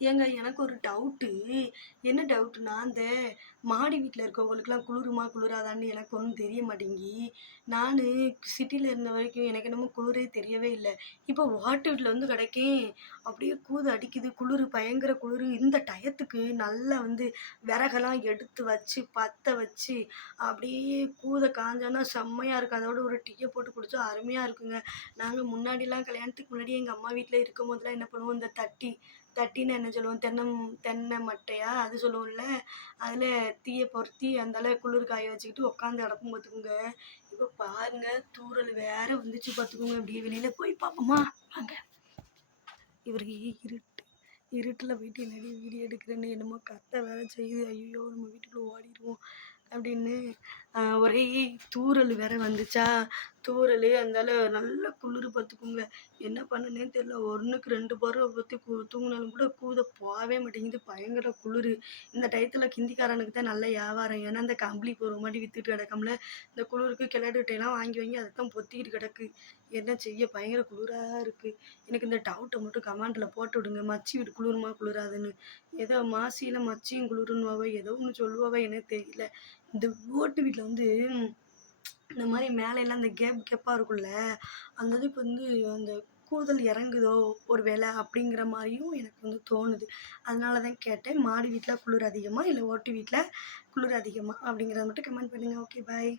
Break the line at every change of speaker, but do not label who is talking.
ஏங்க எனக்கு ஒரு டவுட்டு என்ன டவுட்டுனா அந்த மாடி வீட்டில் இருக்கவங்களுக்குலாம் குளிருமா குளிராதான்னு எனக்கு ஒன்றும் தெரிய மாட்டேங்கி. நான் சிட்டியில் இருந்த வரைக்கும் எனக்கு என்னமோ குளிரே தெரியவே இல்லை. இப்போ வாட்டு வீட்டில் வந்து கிடைக்கும். அப்படியே கூது அடிக்குது குளிர் பயங்கர குளிர். இந்த டயத்துக்கு நல்லா வந்து விறகெல்லாம் எடுத்து வச்சு பற்ற வச்சு அப்படியே கூதை காஞ்சோன்னா செம்மையாக இருக்கும். அதோட ஒரு டீயை போட்டு குடிச்சா அருமையாக இருக்குங்க. நாங்கள் முன்னாடிலாம் கல்யாணத்துக்கு முன்னாடி எங்கள் அம்மா வீட்டில் இருக்கும் போதெல்லாம் என்ன பண்ணுவோம் இந்த தட்டி தட்டின்னு என்ன சொல்லுவோம்? தென்னம் தென்னை மட்டையா? அது சொல்லுவோம்ல. அதில் தீயை பொருத்தி அந்தால குளிர் காய வச்சுக்கிட்டு உட்காந்து கிடப்போம் பார்த்துக்கோங்க. இப்போ பாருங்க தூறல் வேற வந்துச்சு பார்த்துக்கோங்க. அப்படியே வெளியில் போய் பார்ப்போமா? வாங்க. இவருக்கு இருட்டு. இருட்டில் போயிட்டு என்னடி வீடியோ எடுக்கிறேன்னு என்னமோ கத்தை வேற செய்யுது. ஐயோ நம்ம வீட்டுக்குள்ளே ஓடிடுவோம் அப்படின்னு ஒரே தூறல் வேற வந்துச்சா? தூரலே அந்தால நல்லா குளிர் பார்த்துக்கோங்க என்ன பண்ணுனே தெரியல ஒன்றுக்கு ரெண்டு பருவ பற்றி கு தூங்கினாலும் கூட கூத போகவே மாட்டேங்குது. பயங்கர குளிர். இந்த டயத்தில் கிந்திக்காரனுக்கு தான் நல்ல வியாபாரம். ஏன்னா இந்த கம்பளி போகிற மாதிரி விற்றுட்டு கிடக்கம்ல. இந்த குளிருக்கு கிளடுட்டையெல்லாம் வாங்கி வாங்கி அதை தான் பொத்திக்கிட்டு கிடக்கு. என்ன செய்ய? பயங்கர குளிராக இருக்குது எனக்கு இந்த டவுட்டை மட்டும் கமாண்டில் போட்டு விடுங்க. மச்சி வீடு குளிருமா குளிராதுன்னு. ஏதோ மாசியில் மச்சியும் குளிருன்னுவாவ ஏதோ ஒன்று சொல்லுவாவ எனக்கு தெரியல. இந்த ஓட்டு வீட்டில் வந்து இந்த மாதிரி மேலையெல்லாம் அந்த கேப் கேப்பாக இருக்கும்ல அந்த இதுக்கு வந்து அந்த கூதல் இறங்குதோ ஒரு வேலை அப்படிங்கிற மாதிரியும் எனக்கு வந்து தோணுது. அதனால தான் கேட்டேன் மாடி வீட்டில் குளிர் அதிகமாக இல்லை ஓட்டு வீட்டில் குளிர் அதிகமாக அப்படிங்கிறத மட்டும் கமெண்ட் பண்ணுங்கள் ஓகே பாய்